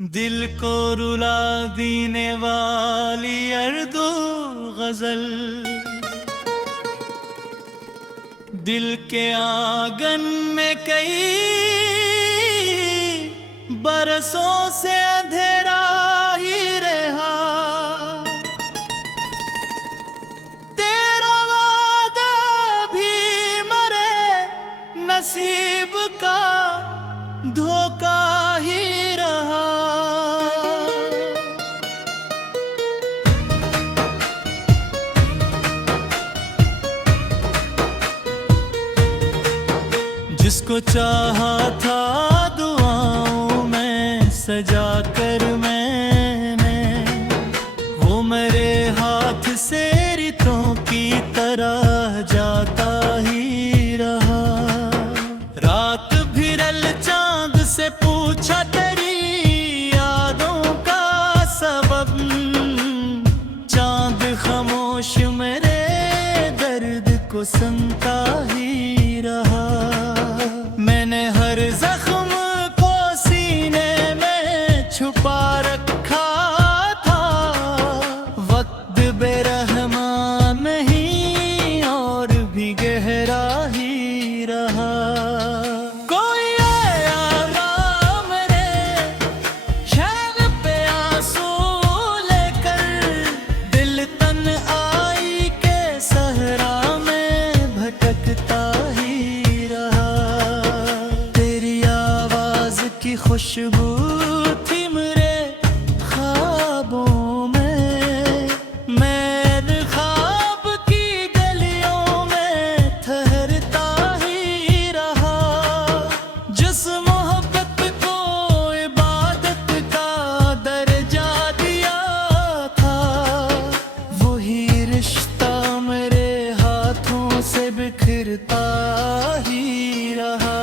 दिल को रुला देने वाली अर्दो गजल, दिल के आंगन में कई बरसों से अंधेरा ही रहा। तेरा वादा भी मरे नसीब का धोखा ही रहा। जिसको चाहा था दुआओं में सजा कर मैंने, वो मेरे हाथ से रितों की तरह जाता ही रहा। रात भिरल चांद से पूछा तेरी यादों का सबब, चांद खामोश मेरे दर्द को सुनता ही रहा। मैंने हर जख्म को सीने में छुपा रखा था, वक्त बेरहमा नहीं और भी गहरा ही रहा। कोई आया ना मेरे शहर पे आंसू लेकर, दिल तन आई के सहरा में भटकता ही रहा। की खुशबू थी मेरे ख्वाबों में, मैं ख्वाब की गलियों में ठहरता ही रहा। जिस मोहब्बत को इबादत का दर्जा दिया था, वही रिश्ता मेरे हाथों से बिखरता ही रहा।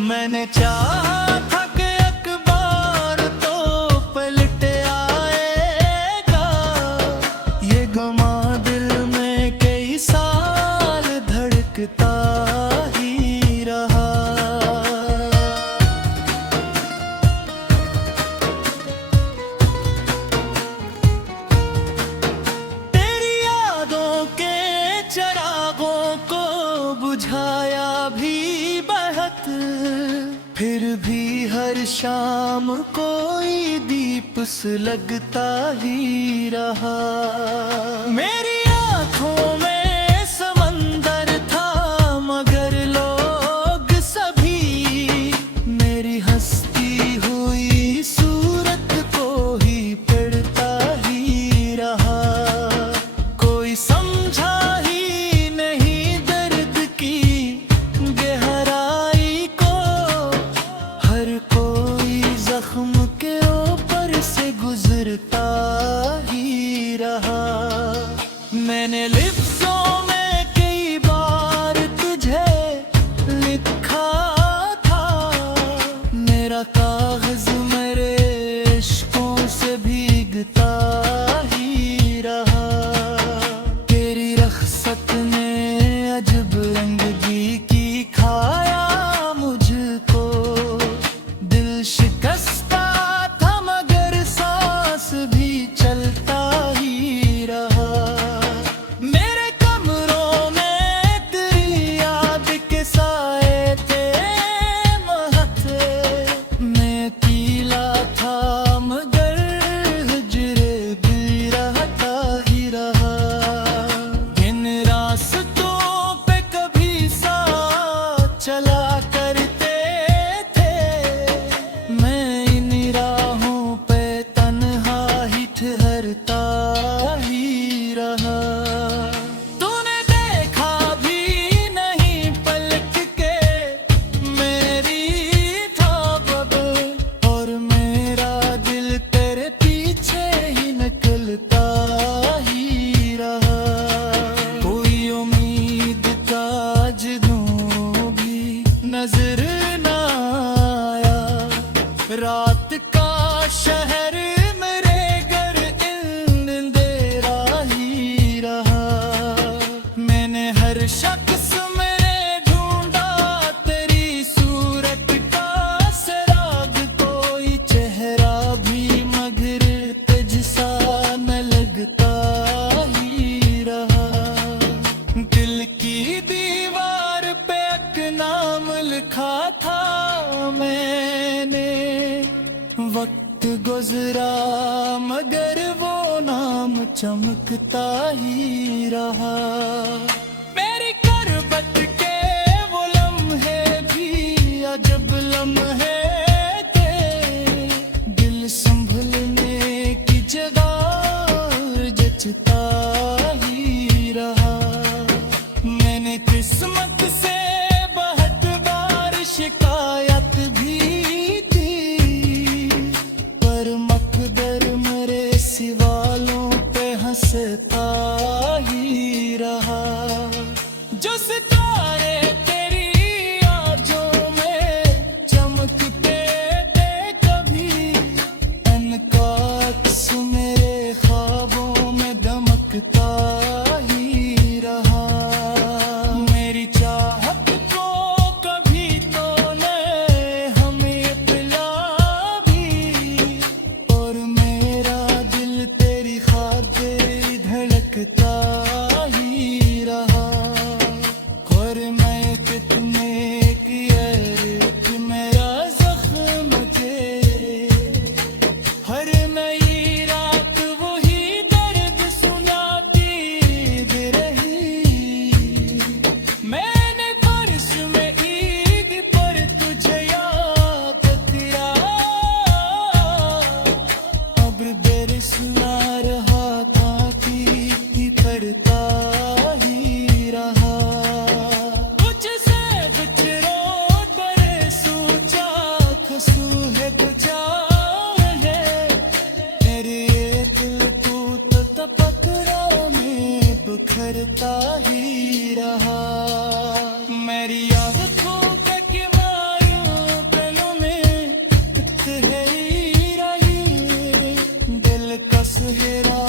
मैंने चाहा था कि एक बार तो पलट आएगा, ये गमा दिल में कई साल धड़कता ही रहा। तेरी यादों के चिरागों को बुझाया भी बहुत, फिर भी हर शाम कोई दीप सुलगता ही रहा। मेरी आंखों में समंदर था मगर लोग सभी मेरी हंसती हुई सूरत को ही पढ़ता ही रहा। कोई समझा ही नहीं दर्द की गहराई को, हर कोई जख्म के ऊपर से गुजरता ही रहा। मैंने लिफ्ज़ों में कई बार तुझे लिखा था, मेरा कागज मेरे इश्कों से भीगता ही रहा। तेरी रख्सत ने अजब रंगगी की खाया मुझको, दिल शिकस्ता था मगर सांस भी चलता ही रहा। मेरे कमरों में तेरी याद के साए थे महते, मैं अकेला था मगर हिजरे भी रहता ही रहा। इन रास्तों पे कभी साथ चला करते थे, मैं इन राहों पे तन्हा ही ठहरता ही रहा। तूने देखा भी नहीं पलट के मेरी ख्वाब, और मेरा दिल तेरे पीछे ही निकलता ही रहा। कोई उम्मीद का जुनून भी नजर ना आया, रात का शहर मेरे घर अंधेरा ही रहा। मैंने हर शख्स में ढूंढा तेरी सूरत का सराग, कोई चेहरा वक्त गुजरा मगर वो नाम चमकता ही रहा। मेरी करबत के वो लम्हे भी अजब लम्हे थे, दिल संभलने की जगह जचता ही रहा। मैंने किस्मत से बहुत बार शिकायत भी की, पर मकदर मेरे सिवालों पे हंसता ही रहा। जो सितारे तेरी आँखों में चमकते थे कभी, उनका अक्स मेरे ख्वाबों में दमकता ही रहा। मेरी चाहत को कभी तो ने हमें पिला भी, और मेरा दिल तेरी खातिर धड़कता ही रहा। और मैं कितने की अर्क मेरा जख्म के, हर नई रात वही दर्द सुनाती रही। मैंने फर्श में ईद पर तुझे याद किया, अब बेरसना रहा ताकि ही पड़ता ही रहा। मुझसे बिछड़ो तेरे सूचा खसू है गुजा है, मेरे दिल टूट तपकड़ा में बिखरता ही रहा। मेरी आंखों का किनारों गलों में है रही, दिल का सुहेरा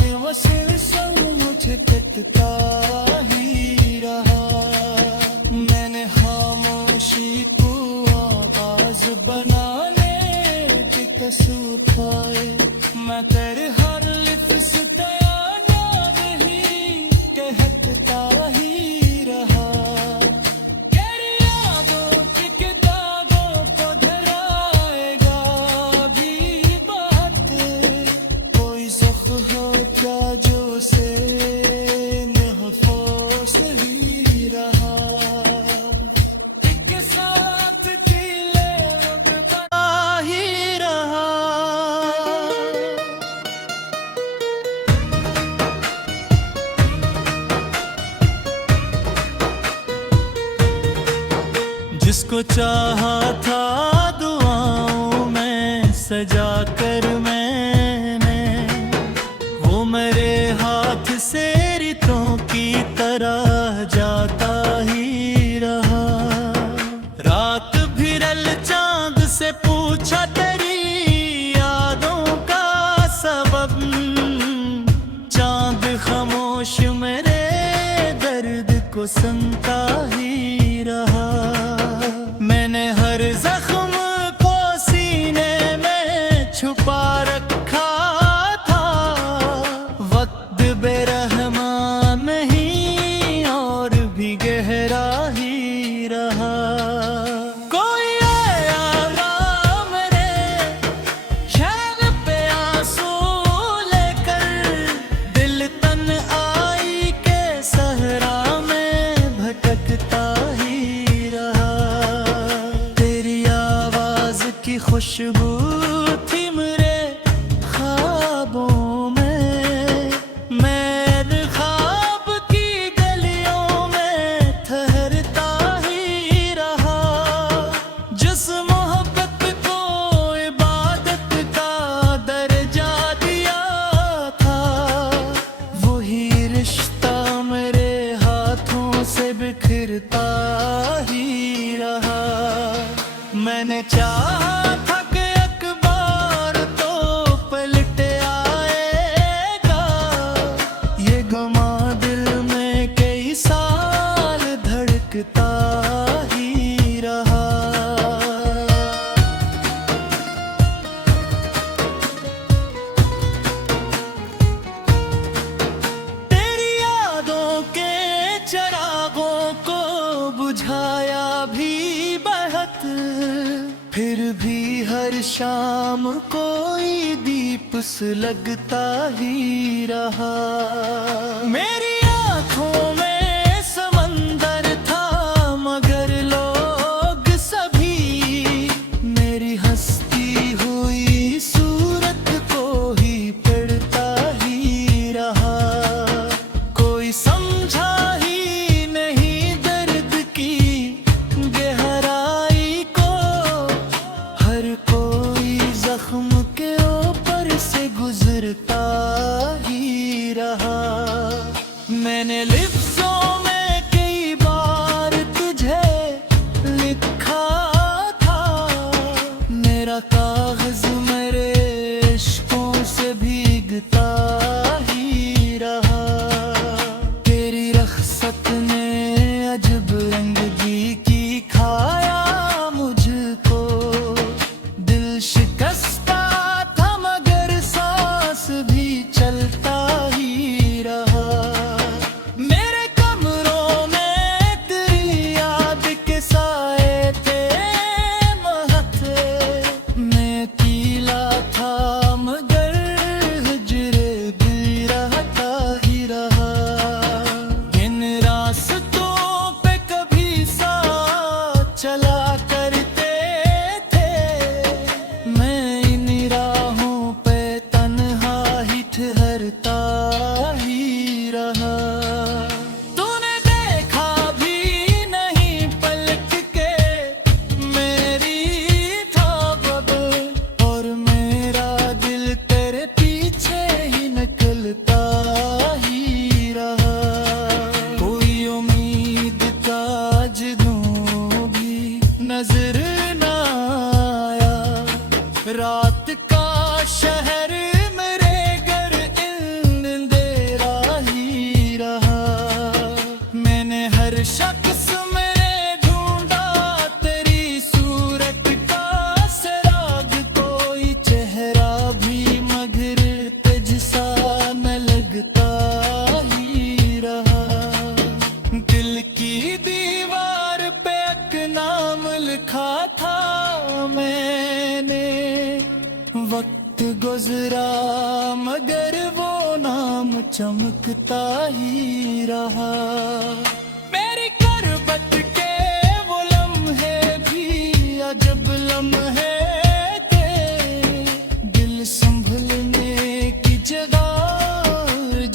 दिवस संग मुझे कटता ही रहा। मैंने खामोशी को आवाज बनाने की कसम खाए, मैं तेरे हर लिफ्स तयाना नहीं कहता ही रहा। तेरी यादों की किताबों को धराएगा भी बात, कोई सुख हो क्या जो से महफूज ही रहा। एक साथ खिले अब बना ही रहा। जिसको चाहा था दुआओं में सजा कर मैंने, वो मेरे हाथ से रितों की तरह जाता ही रहा। रात भिरल चांद से पूछा तेरी यादों का सबब, चांद खामोश मेरे दर्द को सुनता ही रहा। मैंने हर जख्म को सीने में छुपा रखा था, वक्त बेरहमा नहीं और भी गहरा ही रहा। कोई आया मेरे शहर पे आंसू लेकर, दिल तन आई के सहरा में भटकता ही रहा। तेरी आवाज की खुशबू थी मेरे ख्वाबों में, मैं ख्वाब की गलियों में ठहरता ही रहा। जिस मोहब्बत को इबादत का दर्जा दिया था, वही रिश्ता मेरे हाथों से बिखरता ही रहा। मैंने चाहा था कि एक भी हर शाम कोई दीप सुलगता ही रहा। मेरी आंखों में समंदर था मगर लोग सभी मेरी हंसती हुई सूरत को ही पढ़ता ही रहा। कोई समझा ही नहीं दर्द की गहराई को, हर कोई जख्म के ऊपर से गुजरता ही रहा। मैंने लिफ्ज़ों में कई बार तुझे लिखा था, मेरा कागज मेरे इश्कों से भीगता ही रहा। तेरी रख्सत ने अजब रंगगी की खाया मुझको, दिल शिकस्ता था मगर सांस भी चलता ही रहा। मेरे कमरों में तेरी याद के साए थे महते, मैं अकेला था मगर हिजरे भी रहता ही रहा। इन रास्तों पे कभी साथ चला करते थे, मैं इन राहों पे तन्हा ही ठहरता ही रहा। तूने देखा भी नहीं पलट के मेरी ख्वाब, और मेरा दिल तेरे पीछे ही निकलता ही रहा। कोई उम्मीद का जुनून भी नजर न आया, रात का शहर मेरे घर अंधेरा ही रहा। मैंने हर शख्स में ढूंढा तेरी सूरत का सराग, कोई चेहरा भी मगर तुझसा न लगता ही रहा। दिल की दीवार पे एक नाम लिखा था मैंने, वक्त गुजरा मगर वो नाम चमकता ही रहा। मेरी करबत के वो लम्हे भी अजब लम्हे थे, दिल संभलने की जगह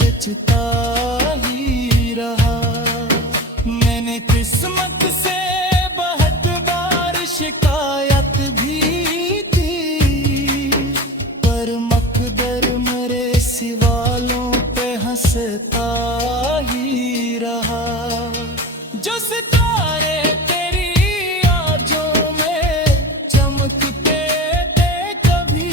जचता ही रहा। मैंने किस्मत से बहुत बार शिकायत भी की, पर मकदर मेरे सिवालों पे हंसता ही रहा। जो सितारे तेरी आँखों में चमकते थे कभी,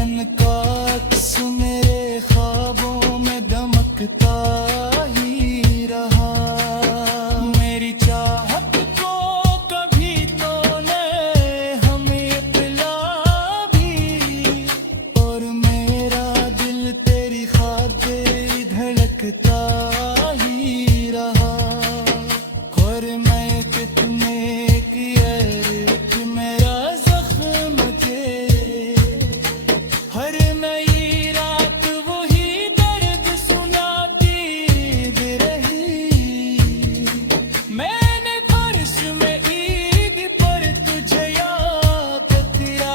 इनका अक्स मेरे ख्वाबों में दमकता ही रहा। मेरी चाहत को कभी तूने हमें पिला भी, और मेरा दिल तेरी खातिर धड़कता ही रहा। और मैं कितने की अर्क मेरा जख्म के, हर नई रात वही दर्द सुनाती रही। मैंने फर्श में ईद पर तुझे याद किया,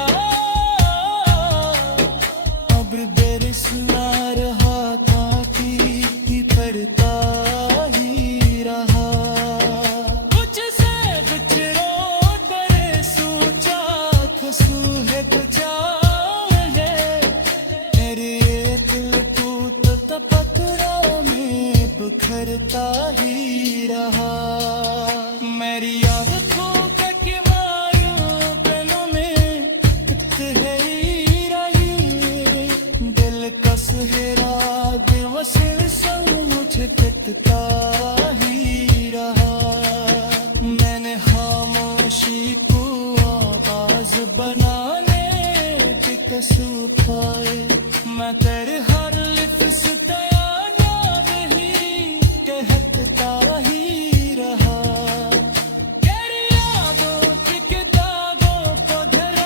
अब बेरिसना रहा था कि पड़ता ही रहा। मुझसे बिछड़ो तेरे सोचा खसू है बचा है, मेरे दिल टूट तपकरा में बिखरता ही रहा। मेरी आँखों के किवारों पलों में तेरी रही, दिल का सुहेरा दिवस संग मुझे कितना ही रहा। मैंने खामोशी को आवाज बनाने की कसम खाए, मैं तेरे हर लिफ्ज़ तयाना नहीं कहता ही रहा। तेरी यादों के दागों को धर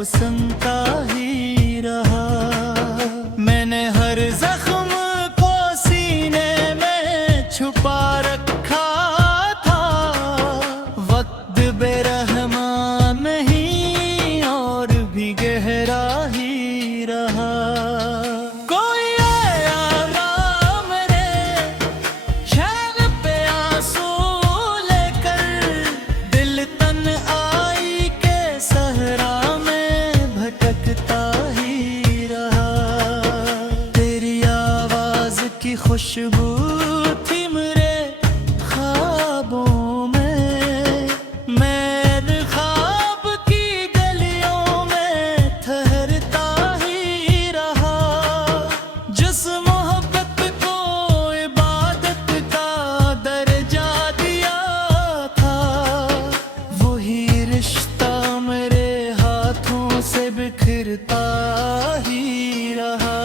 वो सुनता ही रहा। मैंने हर जख्म को सीने में छुपा रखा था, वक्त बेरहमा नहीं और भी गहरा ही रहा। कोई आया मेरे शहर पे आंसू लेकर, दिल तन आई के सहरा में भटकता ही रहा। तेरी आवाज की खुशबू थी मेरे ख्वाबों में, मैं ख्वाब की गलियों में ठहरता ही रहा। जिस मोहब्बत को इबादत का दर्जा दिया था, वही रिश्ता मेरे हाथों से बिखरता ही रहा।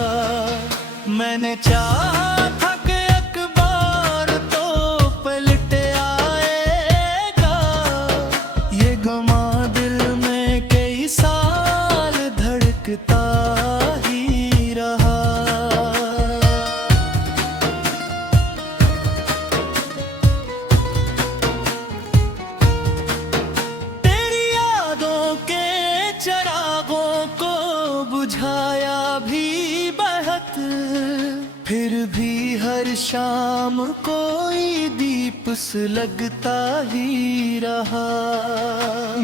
मैंने चाहा था कि अखबार तो पलट आएगा, ये गमा दिल में कई साल धड़कता ही रहा। तेरी यादों के चिरागों को बुझाया भी बहुत, फिर भी हर शाम कोई दीप सुलगता ही रहा।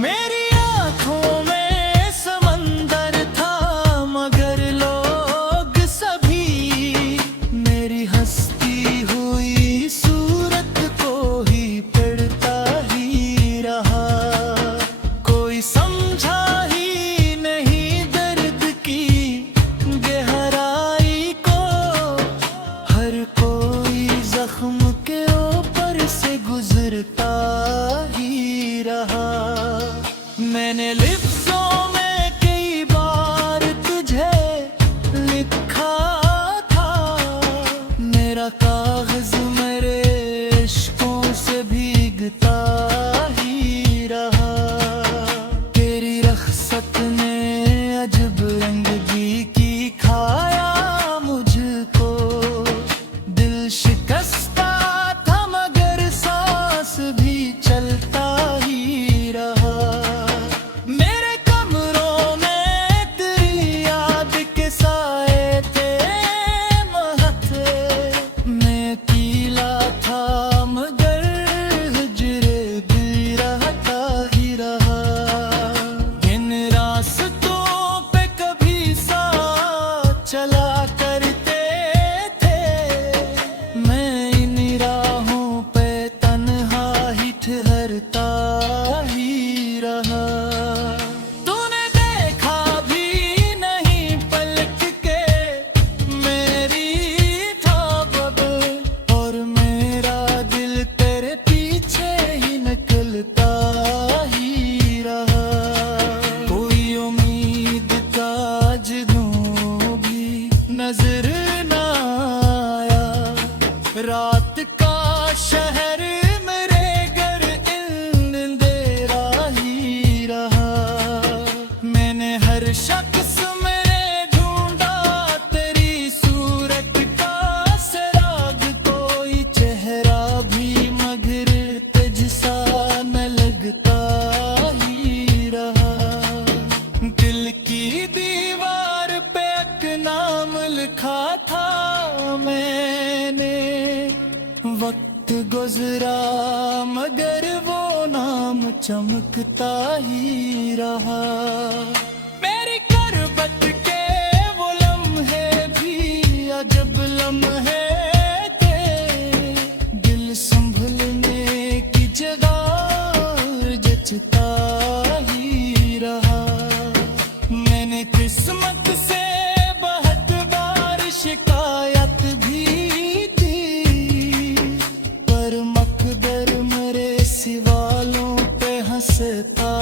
मेरी आंखों में समंदर था, मगर लोग सभी मेरी हंसती हुई सूरत को ही पढ़ता ही रहा। कोई समझा ही नहीं दर्द की गहराई को, हर कोई जख्म के ऊपर से गुजरता ही रहा। मैंने लिफ्ज़ों में कई बार तुझे लिखा था, मेरा कागज मेरे इश्कों से भीगता ही रहा। तेरी रख्सत ने अजब रंगगी की खाया मुझको, दिल शिकस्ता था मगर सांस भी चलता ही रहा। मेरे कमरों में तेरी याद के साए थे महते, मैं अकेला था मगर हिजरे भी रहता ही रहा। इन रास्तों पे कभी साथ चला करते थे, मैं इन राहों पे तन्हा ही ठहरता ही रहा। तूने देखा भी नहीं पलट के मेरी ख्वाब, और मेरा दिल तेरे पीछे ही निकलता ही रहा। कोई उम्मीद का जुनून भी नजर ना आया, रात का शहर मेरे घर इन अंधेरा ही रहा। मैंने हर शख्स में ढूंढा तेरी सूरत का सराग, कोई चेहरा भी मगर तुझसा न लगता ही रहा। दिल की दीवार पे एक नाम लिखा था मैंने, वक्त गुजरा मगर वो नाम चमकता ही रहा। मेरी करबत के वो लम्हे भी अजब लम्हे थे, दिल संभलने की जगह जचता ही रहा। मैंने किस्मत से बहुत बार शिकायत भी दी, पर मकदर मेरे सिवालों पे हंसता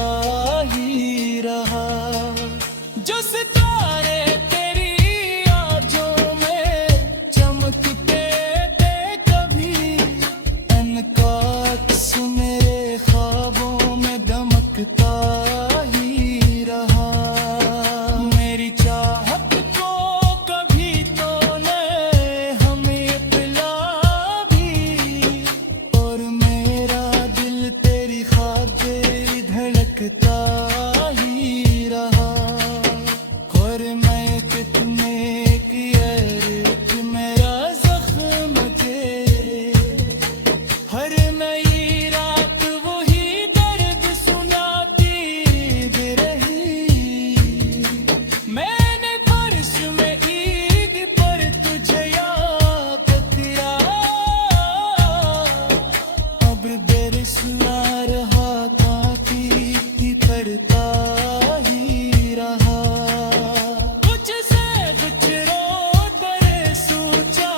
ही रहा। जो सितारे तेरी आँखों में चमकते थे कभी, उनका अक्स मेरे ख्वाबों में दमकता ही रहा। धड़कता ही रहा। और मैं कितने की अर्थ मेरा जख्म तेरे, हर नई रात वही दर्द सुनाती दे रही। मैंने फर्श में ईद पर तुझे याद किया, अब बेरसना रहा ताकि पड़ता ही रहा। मुझसे कुछ रो करे सोचा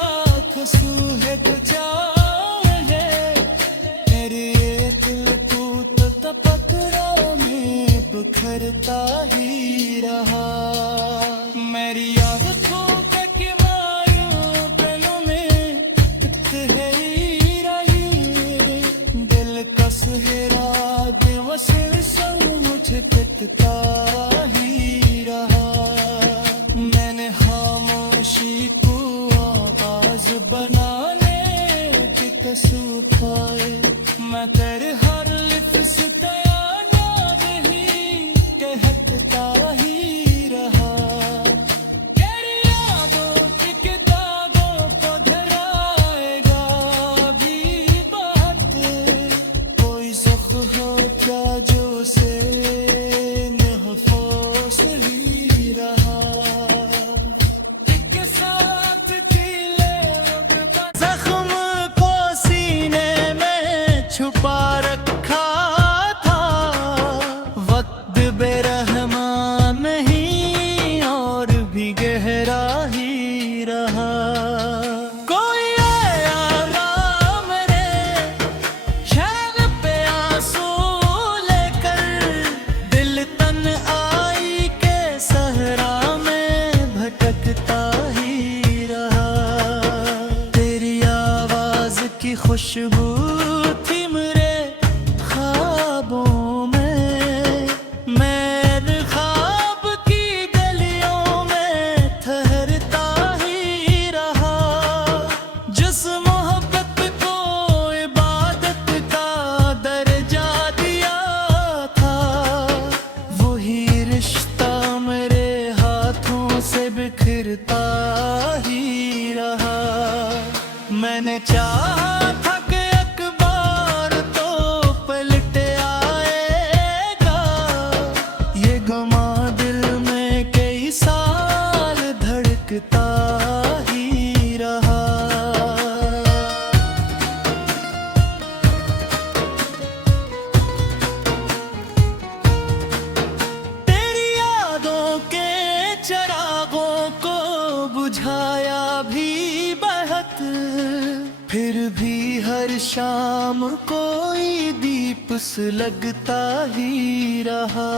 खसू है कुचा है, मेरे दिल टूटता पत्थरा में बिखरता ही रहा। मेरी आंखों के मायूं पलों में तहरी रही, दिल का सुहेरा दिवस संग मुझे कटता ही रहा। मैंने खामोशी को आवाज बनाने की कसम खाए, मैं तेरे हर लिफ्ज़ तराना नहीं कहता ही रहा। तेरी यादों की किताबों को धराएगा भी बात, कोई ज़ख्म हो क्या जो से महफूज ही रहा। एक साथ खिले अब जख्म को सीने में छुपा रखा था, वक्त बेरहमा नहीं और भी गहरा ही रहा। कोई आया मेरे शहर पे आंसू लेकर, दिल तन आई के सहरा में भटकता ही रहा। तेरी आवाज की खुशबू थी मेरे ख्वाबों में, मैं ख्वाब की गलियों में ठहरता ही रहा। जिस मोहब्बत को इबादत का दर्जा दिया था, वही रिश्ता मेरे हाथों से बिखरता ही रहा। मैंने चाहा था कि अखबार तो पलट आएगा, ये गमा दिल में कई साल धड़कता ही रहा। तेरी यादों के चिरागों को बुझाया भी बहुत, फिर भी हर शाम कोई दीप सुलगता ही रहा।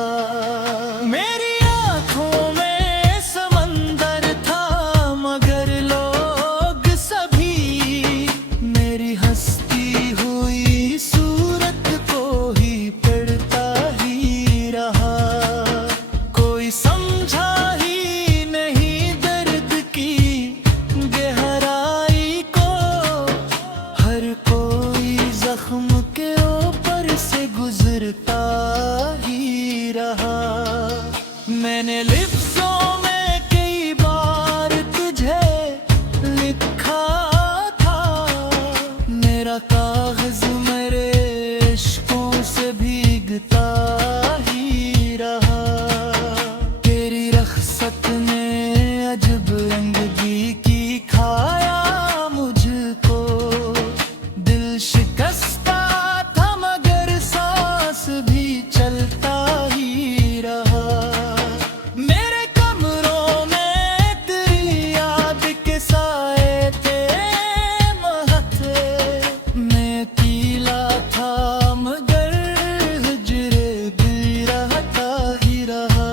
मेरी आंखों में समंदर था मगर लोग सभी मेरी हंसती हुई सूरत को ही पढ़ता ही रहा। कोई समझा ही नहीं दर्द की गहराई को, हर कोई जख्म के ऊपर से गुजरता ही रहा। मैंने लिफ्ज़ों में कई बार तुझे लिखा था, मेरा कागज मेरे इश्कों से भीगता ही रहा। तेरी रख्सत ने अजब रंगगी की खाया मुझको, दिल शिकस्ता था मगर सांस भी चलता ही रहा। मेरे कमरों में तेरी याद के साए थे महते, मैं अकेला था मगर हिजरे भी रहता ही रहा।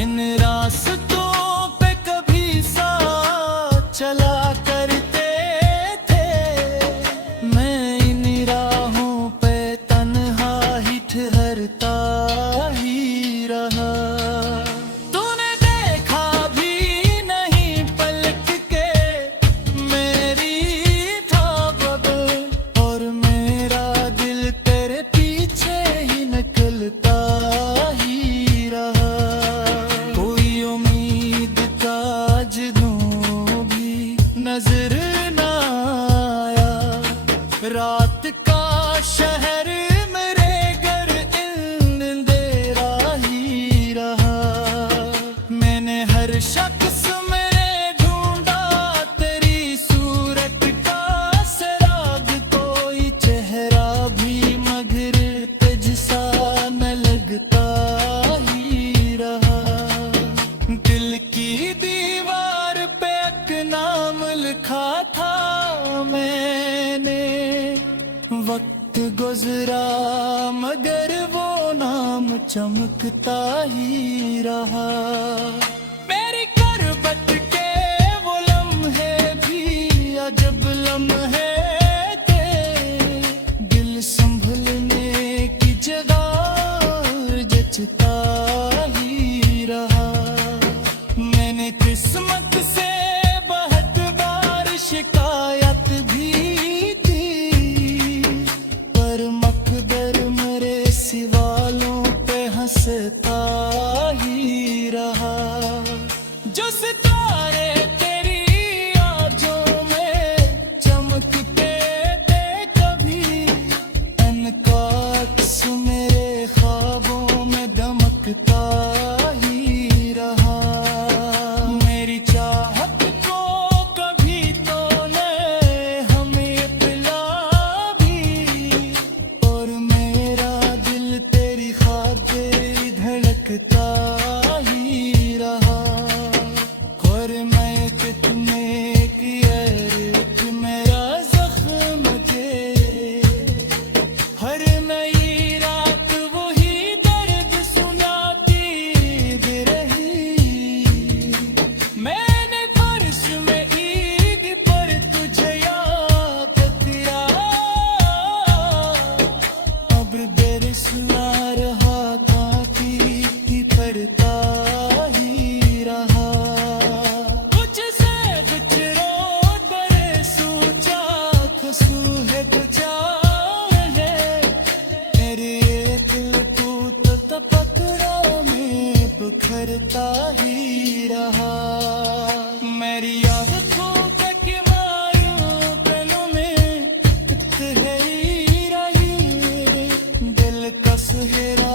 इन रास्तों पे कभी साथ चला करते थे, मैं इन राहों पे तन्हा ही ठहरता ही रहा। तूने देखा भी नहीं पलट के मेरी खाब, और मेरा दिल तेरे पीछे ही निकलता नाम चमकता ही रहा। मेरी करबत के वो लम्हे भी अजब लम्हे थे, दिल संभलने की जगह जचता ही रहा। मैंने किस्मत से बहुत बार शिकायत भी की, पर मकदर मेरे सिवालों पे हंसता ही रहा। जो सितारे तेरी आँखों में चमकते थे कभी, उनका अक्स मेरे ख्वाबों में दमकता ही रहा। मेरी चाहत को कभी तो ने हमें पिला भी, और मेरा दिल तेरी खातिर धड़कता ही रहा। और मैं कितने की कि मेरा जख्म के, हर नई रात वही दर्द सुनाती रही। मैंने फर्श में ईद पर तुझे याद किया, अब बेरसुआ रहा ताकि पड़ता ही रहा। कुछ से कुछ रो डरे सोचा खसू है बचा है, मेरे दिल टूट तपकड़ा में बिखरता ही रहा। मेरी आदतों तक मायूं पलों में है ही रही, दिल का सुहेरा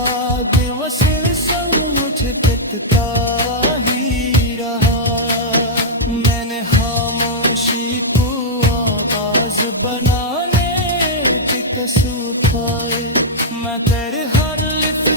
दिवस संग मुझे पिटता ही रहा। मैंने खामोशी को आवाज बनाने की कसम खाई, मैं तेरे हर लिफ्ट